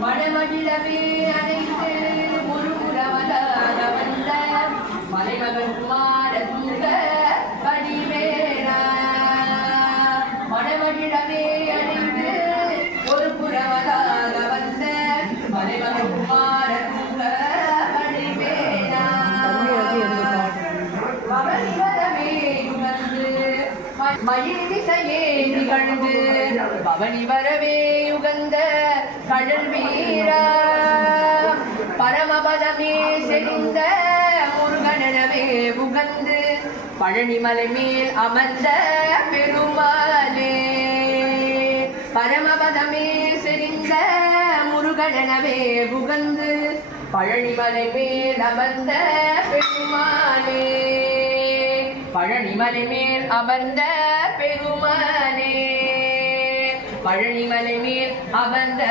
மனமகிழவே அனைத்து முருகுரவதாக வந்த மலைமகன் குமார தூங்க படிவேனா மனமகிழவே அனைத்து ஒரு புறவதாக வந்த மலைமகன் குமார தூங்க படிவேனா மயில் திசையே நிகழ்ந்து பவனி வரவே யுகந்த கடல் வீரா பரமபதமே செறிந்த முருகனவே புகந்து பழனிமலை மேல் அமர்ந்த பெருமாளே பரமபதமே செறிந்த முருகனவே புகந்து பழனிமலை மேல் அமர்ந்த பெருமாளே பழனிமலை மேல் அமர்ந்த பெருமாளே பழனிமலை மேல் அமர்ந்த